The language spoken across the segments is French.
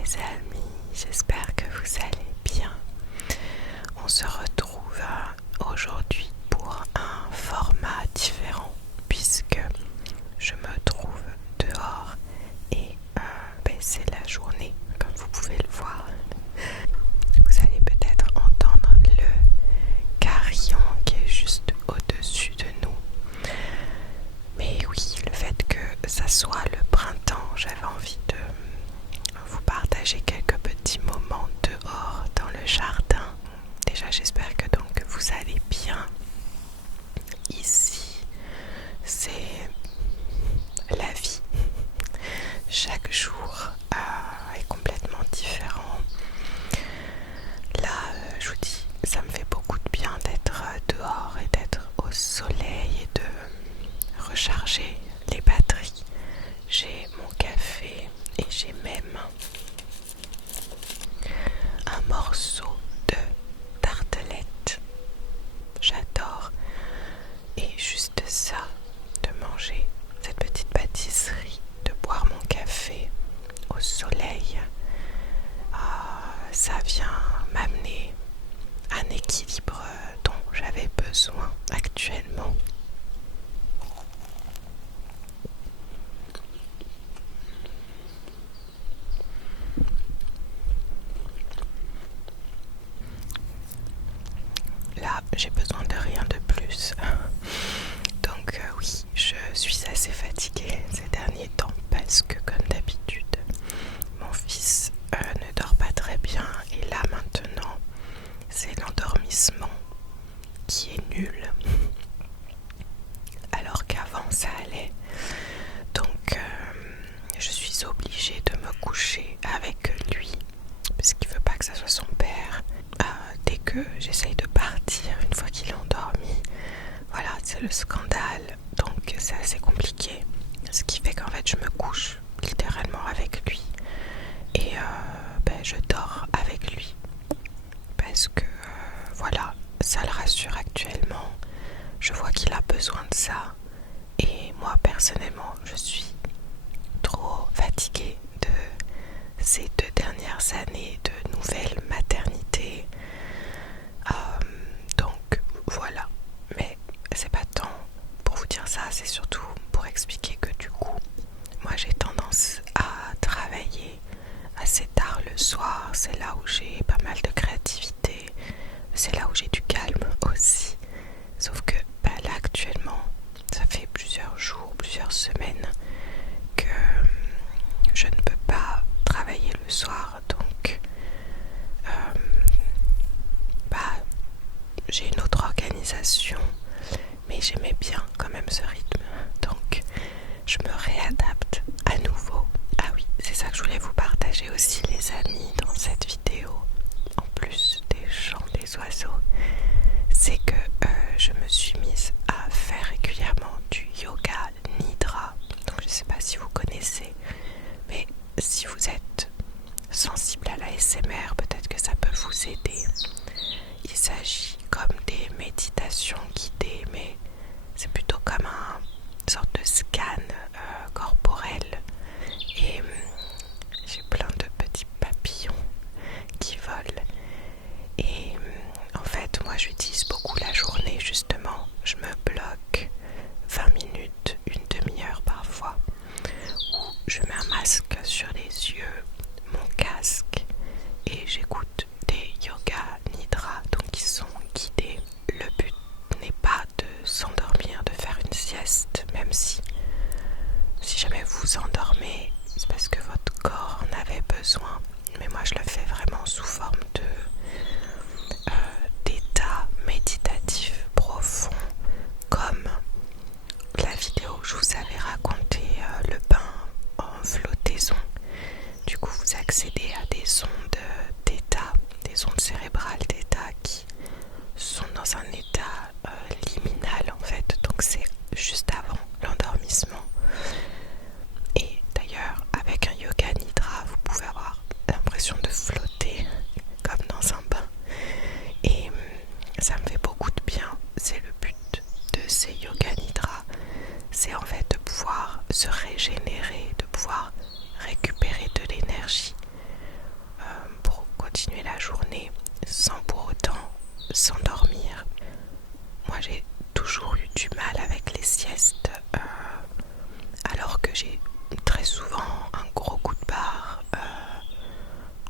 les amis, j'espère que vous allez bien. On se retrouve aujourd'hui pour un format différent puisque je me trouve dehors et c'est la journée comme vous pouvez le voir. Vous allez peut-être entendre le carillon qui est juste au-dessus de nous. Mais oui, le fait que ça soit le printemps, j'avais envie de vous partager quelques petits moments dehors dans le jardin. Déjà, j'espère que donc vous allez bien. Ici, c'est la vie. Chaque jour est complètement différent. Là, je vous dis, ça me fait beaucoup de bien d'être dehors et d'être au soleil et de recharger les batteries. J'ai mon café et j'ai même un morceau de tartelette. J'adore. Et juste ça, de manger cette petite pâtisserie, de boire mon café au soleil, ça vient m'amener un équilibre dont j'avais besoin actuellement. Là, j'ai besoin de rien de plus. Donc oui, je suis assez fatiguée ces derniers temps parce que comme d'habitude, mon fils ne dort pas très bien et là maintenant, c'est l'endormissement qui est nul. Alors qu'avant ça allait. Donc je suis obligée de me coucher avec lui parce qu'il veut pas que ça soit son père. Dès que j'essaye de partir, une fois qu'il est endormi, voilà, c'est le scandale. Donc c'est assez compliqué. Ce qui fait qu'en fait je me couche littéralement avec lui. Et je dors avec lui. Parce que voilà, ça le rassure actuellement. Je vois qu'il a besoin de ça. Et moi personnellement, je suis trop fatiguée de ces 2 dernières années de nouvelle maternité. Donc voilà, mais c'est pas tant pour vous dire ça, c'est surtout pour expliquer que du coup, moi j'ai tendance à travailler assez tard le soir, c'est là où j'ai pas mal de créativité, c'est là où j'ai du calme aussi. Sauf que là actuellement, ça fait plusieurs jours, plusieurs semaines que je ne peux pas travailler le soir, donc j'ai une autre organisation, mais j'aimais bien quand même ce rythme, donc je me réadapte à nouveau. Ah oui, c'est ça que je voulais vous partager aussi les amis dans cette vidéo, en plus des chants des oiseaux, c'est que je me suis mise à faire régulièrement du yoga nidra. Donc je sais pas si vous connaissez, mais si vous êtes sensible à l'ASMR, peut-être que ça peut vous aider. Il s'agit comme des méditations guidées, mais c'est plutôt comme une sorte de scan corporel. Et j'ai plein de petits papillons qui volent. Et en fait, moi j'utilise beaucoup la journée justement. Je me bloque 20 minutes, une demi-heure parfois, où je mets un masque sur les yeux, mon casque, et j'écoute des yoga nidra, donc ils sont guidés. Le but n'est pas de s'endormir, de faire une sieste, même si jamais vous vous endormez, c'est parce que votre corps en avait besoin. Mais moi je le fais vraiment sous forme d'état méditatif profond, comme la vidéo où je vous avais raconté le bain en flottaison. Du coup vous accédez à des ondes d'état, des ondes cérébrales d'état qui sont dans un état liminal en fait, donc c'est juste avant l'endormissement. Et d'ailleurs avec un yoga nidra vous pouvez avoir l'impression de flotter comme dans un bain, et ça me fait beaucoup de bien. C'est le but de ces yoga nidra, c'est en fait de pouvoir se régénérer, de pouvoir récupérer de l'énergie moi j'ai toujours eu du mal avec les siestes, alors que j'ai très souvent un gros coup de barre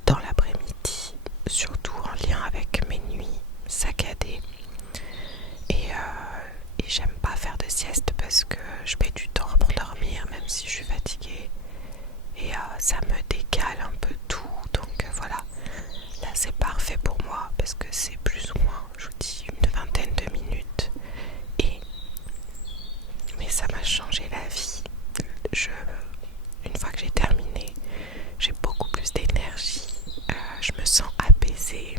dans l'après-midi, surtout en lien avec mes nuits saccadées. Et j'aime pas faire de sieste parce que je mets du temps à m'endormir même si je suis fatiguée. Et ça me décale un peu tout. Donc voilà, là c'est parfait pour moi parce que c'est plus ou moins, je vous dis, une vingtaine de minutes. Mais ça m'a changé la vie. Une fois que j'ai terminé, j'ai beaucoup plus d'énergie. Je me sens apaisée.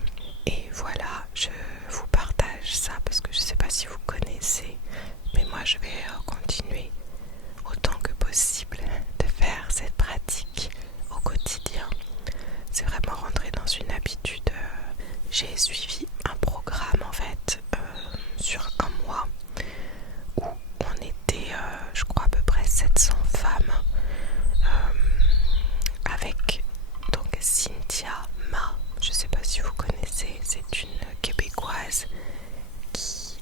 Et voilà, je vous partage ça parce que je ne sais pas si vous connaissez, mais moi je vais continuer autant que possible de faire cette pratique au quotidien. C'est vraiment rentrer dans une habitude. J'ai suivi un programme en fait sur un mois où on était, je crois, à peu près 700 femmes avec donc Cynthia Ma. Je sais pas si vous connaissez, c'est une Québécoise qui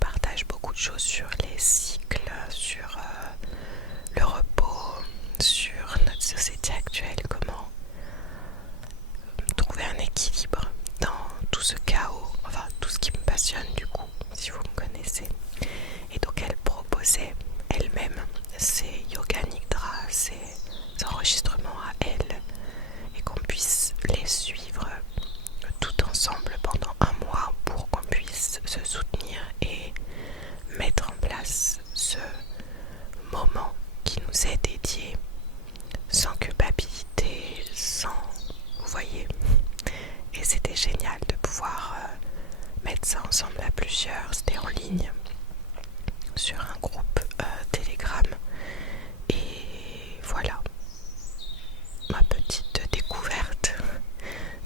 partage beaucoup de choses sur les cycles, sur le repos, sur notre société actuelle, comment trouver un équilibre dans tout ce chaos, enfin tout ce qui me passionne du coup, si vous me connaissez. Et donc elle proposait elle-même ses yoga nidra, ses enregistrements à elle, et qu'on puisse les suivre tout ensemble pendant un mois pour qu'on puisse se soutenir et mettre en place ce moment qui nous est dédié sans culpabilité, sans... Vous voyez. Et c'était génial de pouvoir mettre ça ensemble à plusieurs. C'était en ligne sur un groupe Telegram. Et voilà ma petite découverte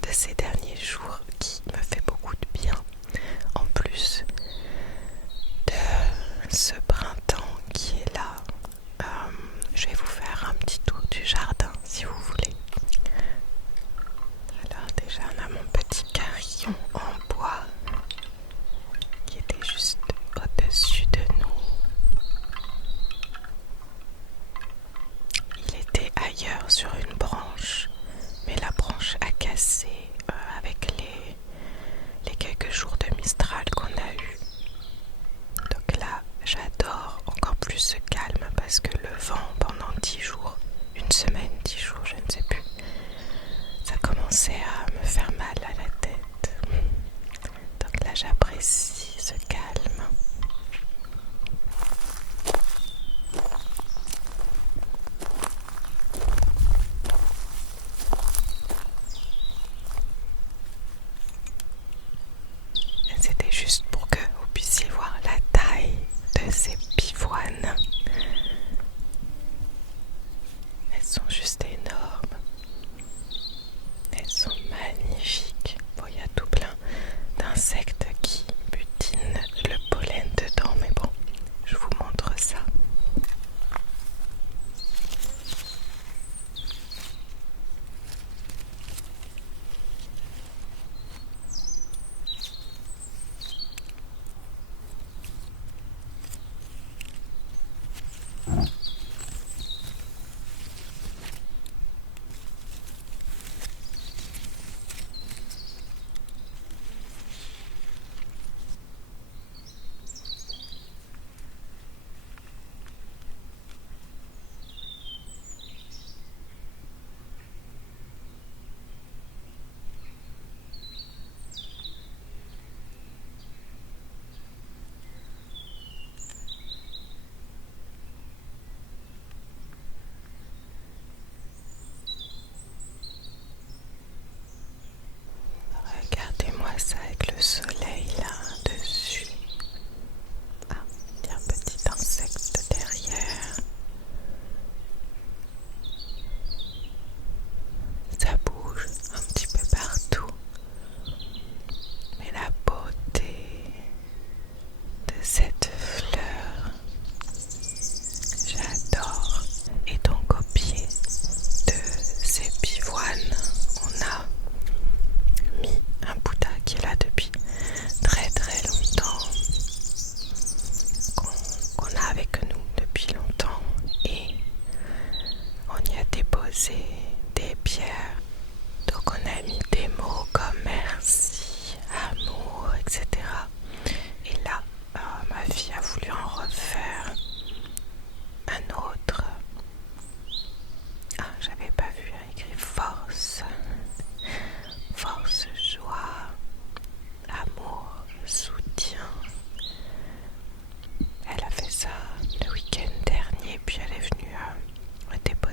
de ces derniers jours qui me fait beaucoup de bien. En plus de ce printemps qui est là, je vais vous faire un petit tour du jardin si vous voulez. Alors déjà on a mon petit carillon en bois qui était juste au-dessus de nous. Il était ailleurs sur une branche, mais la branche a cassé avec les quelques jours de Mistral qu'on a eu. Donc là j'adore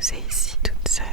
poser ici toute seule.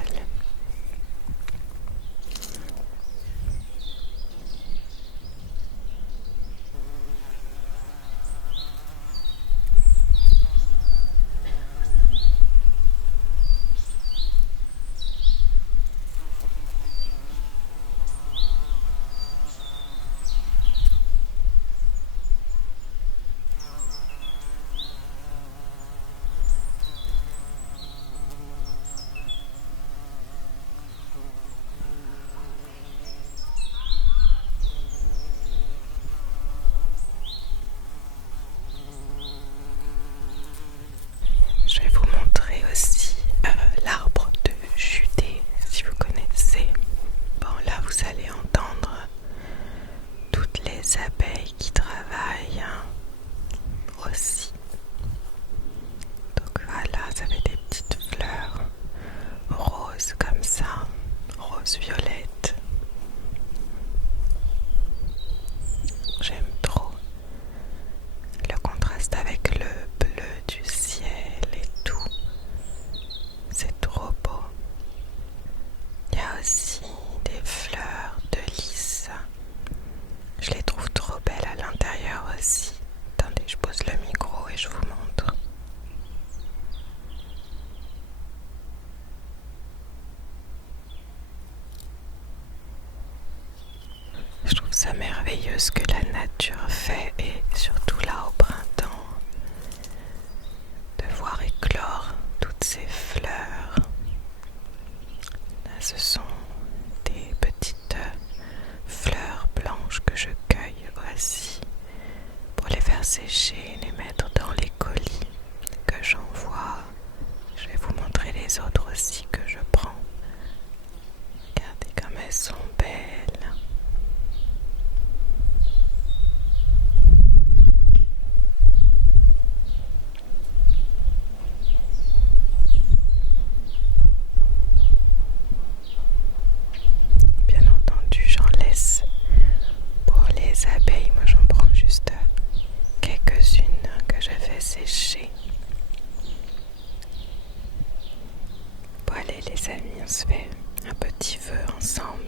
Je vais vous montrer aussi l'arbre de Judée, si vous connaissez. Bon, là vous allez entendre toutes les abeilles qui travaillent aussi. Donc voilà, ça fait des petites fleurs roses comme ça, rose-violette. J'aime trop le contraste avec le bleu du ciel et tout. C'est trop beau. Il y a aussi des fleurs de lys. Je les trouve trop belles à l'intérieur aussi. Attendez, je pose le micro et je vous montre. Je trouve ça merveilleux ce que la nature fait, et surtout là au printemps, de voir éclore toutes ces fleurs. Là, ce sont des petites fleurs blanches que je cueille aussi pour les faire sécher et les mettre dans les colis que j'envoie. Je vais vous montrer les autres aussi que je prends. Regardez comme elles sont belles. Bien entendu, j'en laisse pour les abeilles. Moi, j'en prends juste quelques-unes que je fais sécher. Bon, allez les amis, on se fait un petit feu ensemble.